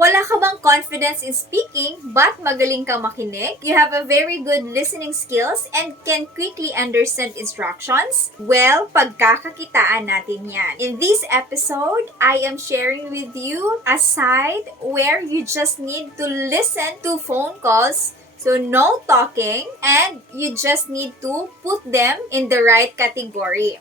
Wala ka bang confidence in speaking but magaling kang makinig? You have a very good listening skills and can quickly understand instructions? Well, pagkakakitaan natin yan. In this episode, I am sharing with you a site where you just need to listen to phone calls. So, no talking, and you just need to put them in the right category.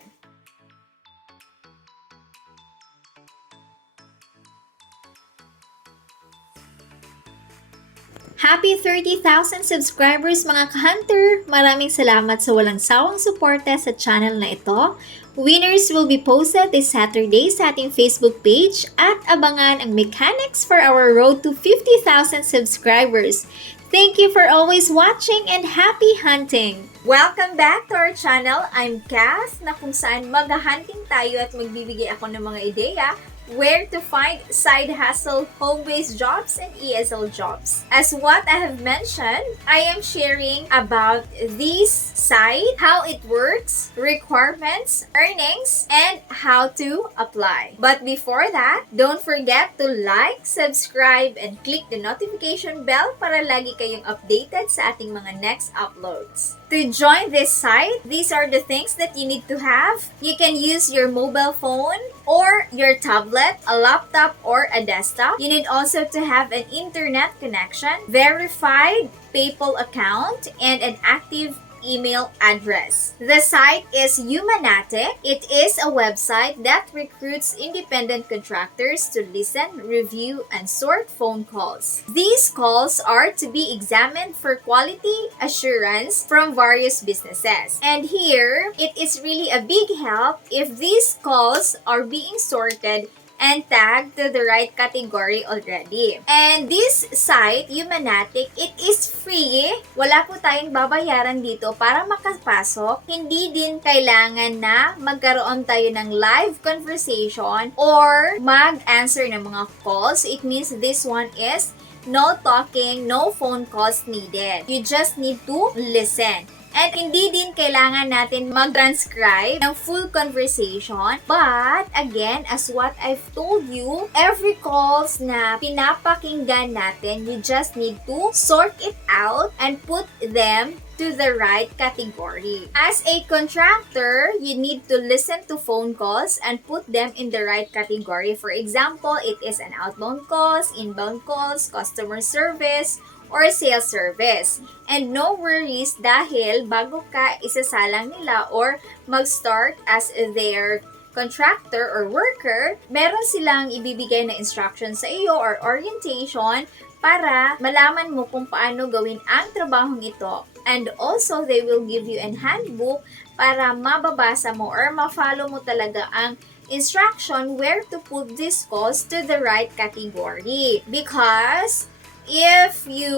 Happy 30,000 subscribers mga ka-hunter! Maraming salamat sa walang sawang suporta sa channel na ito. Winners will be posted this Saturday sa ating Facebook page at abangan ang mechanics for our road to 50,000 subscribers. Thank you for always watching and happy hunting! Welcome back to our channel. I'm Cath, na kung saan mag-hunting tayo at magbibigay ako ng mga ideya where to find side hustle, home-based jobs, and ESL jobs. As what I have mentioned, I am sharing about this site, how it works, requirements, earnings, and how to apply. But before that, don't forget to like, subscribe, and click the notification bell para lagi kayong updated sa ating mga next uploads. To join this site, these are the things that you need to have. You can use your mobile phone or your tablet, a laptop, or a desktop. You need also to have an internet connection, verified PayPal account, and an active email address. The site is Humanatic. It is a website that recruits independent contractors to listen, review, and sort phone calls. These calls are to be examined for quality assurance from various businesses. And here, it is really a big help if these calls are being sorted and tagged to the right category already. And this site, Humanatic, it is free. Wala po tayong babayaran dito para makapasok. Hindi din kailangan na magkaroon tayo ng live conversation or mag-answer ng mga calls. It means this one is no talking, no phone calls needed. You just need to listen. And hindi din kailangan natin mag-transcribe ng full conversation. But, again, as what I've told you, every calls na pinapakinggan natin, you just need to sort it out and put them to the right category. As a contractor, you need to listen to phone calls and put them in the right category. For example, it is an outbound calls, inbound calls, customer service, or sales service. And no worries dahil bago ka isasalang nila or mag-start as their contractor or worker, meron silang ibibigay na instructions sa iyo or orientation para malaman mo kung paano gawin ang trabahong ito. And also, they will give you an handbook para mababasa mo or ma-follow mo talaga ang instruction where to put these calls to the right category. Because if you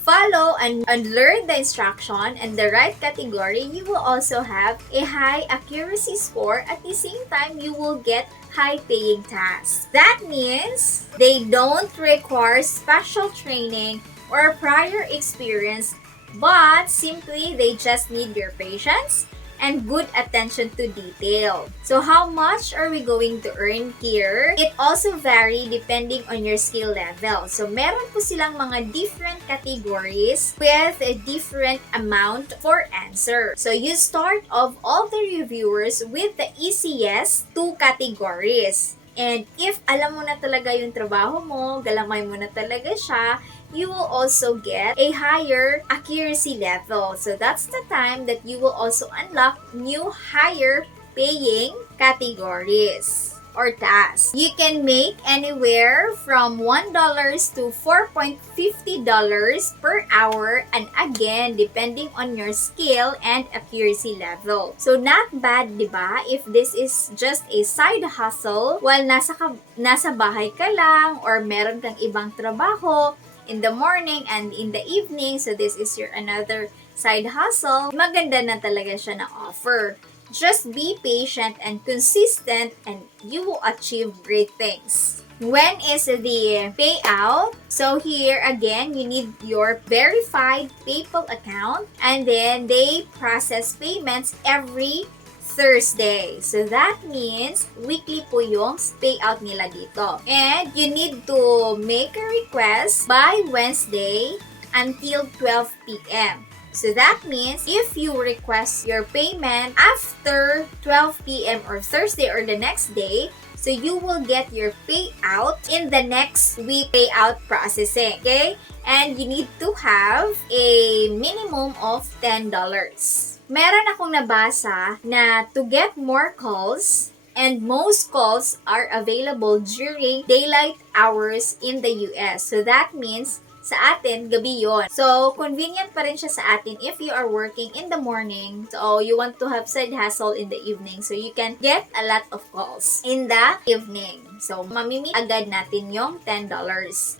follow and learn the instruction and the right category, you will also have a high accuracy score. At the same time, you will get high-paying tasks. That means they don't require special training or prior experience, but simply they just need your patience and good attention to detail. So how much are we going to earn here? It also vary depending on your skill level. So meron po silang mga different categories with a different amount for answer. So you start of all the reviewers with the easiest 2 categories. And if alam mo na talaga yung trabaho mo, galamay mo na talaga siya, you will also get a higher accuracy level. So that's the time that you will also unlock new higher paying categories or tasks. You can make anywhere from $1 to $4.50 per hour, and again, depending on your skill and accuracy level. So not bad, di ba? If this is just a side hustle while nasa bahay ka lang or meron kang ibang trabaho in the morning and in the evening, so this is your another side hustle, maganda na talaga siya na offer. Just be patient and consistent and you will achieve great things. When is the payout? So here again, you need your verified PayPal account, and then they process payments every Thursday. So that means weekly po yung payout nila dito. And you need to make a request by Wednesday until 12 p.m. So that means if you request your payment after 12 p.m. or Thursday or the next day, so you will get your payout in the next week payout processing. Okay? And you need to have a minimum of $10. Meron akong nabasa na to get more calls, and most calls are available during daylight hours in the US. So that means sa atin, gabi yon. So, convenient pa rin siya sa atin if you are working in the morning. So, you want to have side hustle in the evening. So, you can get a lot of calls in the evening. So, mamimit agad natin yung $10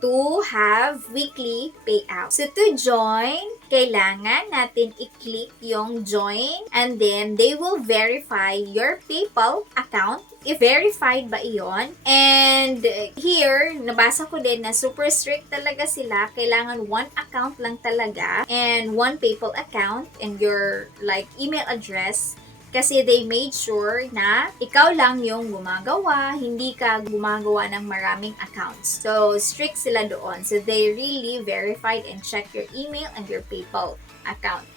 to have weekly payout. So, to join, kailangan natin i-click yung join, and then they will verify your PayPal account if verified ba iyon. And here, nabasa ko din na super strict talaga sila. Kailangan one account lang talaga and one PayPal account and your like email address, kasi they made sure na ikaw lang yung gumagawa, hindi ka gumagawa ng maraming accounts. So, strict sila doon. So, they really verified and check your email and your PayPal account.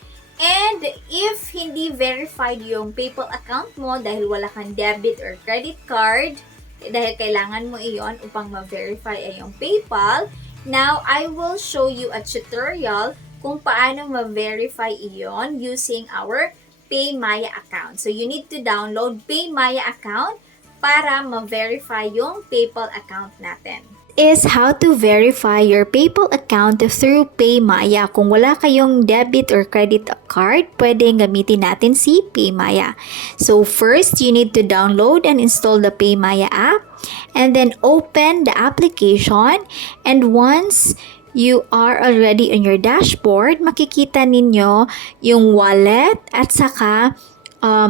And if hindi verified yung PayPal account mo dahil wala kang debit or credit card, dahil kailangan mo iyon upang ma-verify ay yung PayPal, now I will show you a tutorial kung paano ma-verify iyon using our PayMaya account. So you need to download PayMaya account para ma-verify yung PayPal account natin. Is how to verify your PayPal account through PayMaya. Kung wala kayong debit or credit card, pwedeng gamitin natin si PayMaya. So first, you need to download and install the PayMaya app, and then open the application. And once you are already on your dashboard, makikita ninyo yung wallet at saka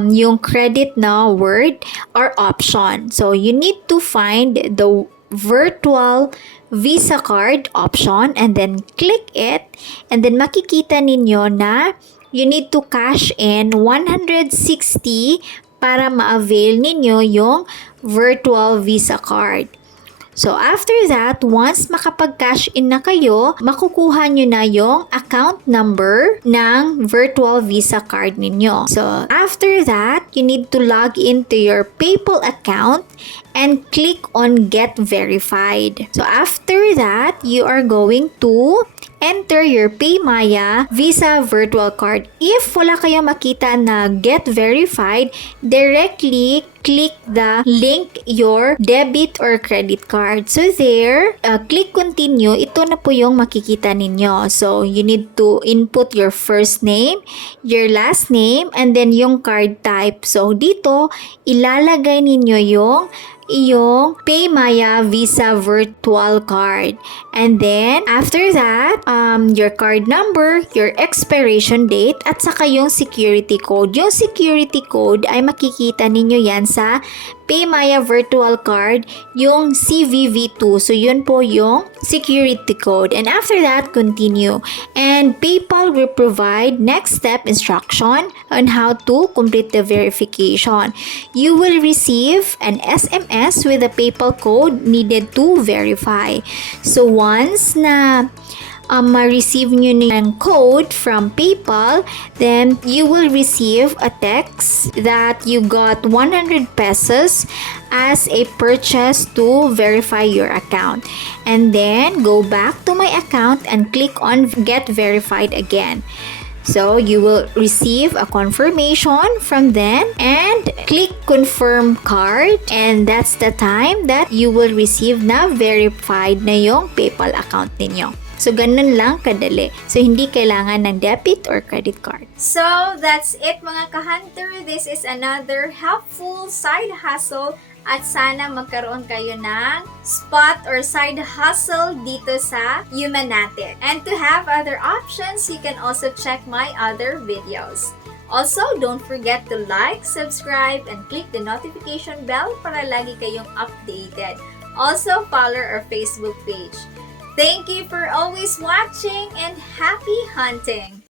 yung credit na word or option. So you need to find the virtual Visa card option and then click it, and then makikita ninyo na you need to cash in 160 para ma-avail ninyo yung virtual Visa card. So, after that, once makapag-cash in na kayo, makukuha nyo na yung account number ng virtual Visa card ninyo. So, after that, you need to log into your PayPal account and click on Get Verified. So, after that, you are going to enter your PayMaya Visa virtual card. If wala kayong makita na Get Verified, directly click the link your debit or credit card. So there, click continue. Ito na po yung makikita ninyo. So you need to input your first name, your last name, and then yung card type. So dito, ilalagay ninyo yung PayMaya Visa virtual card. And then, after that, your card number, your expiration date, at saka yung security code. Yung security code ay makikita ninyo yan sa PayMaya virtual card, yung CVV2. So, yun po yung security code. And after that, continue. And PayPal will provide next step instruction on how to complete the verification. You will receive an SMS with the PayPal code needed to verify. So, once na ma-receive nyo ng code from PayPal, then you will receive a text that you got 100 pesos as a purchase to verify your account. And then, go back to my account and click on Get Verified again. So, you will receive a confirmation from them and click Confirm Card, and that's the time that you will receive na verified na yung PayPal account ninyo. So, ganun lang kadali. So, hindi kailangan ng debit or credit card. So, that's it mga ka-hunter. This is another helpful side hustle at sana magkaroon kayo ng spot or side hustle dito sa Humanatic. And to have other options, you can also check my other videos. Also, don't forget to like, subscribe, and click the notification bell para lagi kayong updated. Also, follow our Facebook page. Thank you for always watching and happy hunting!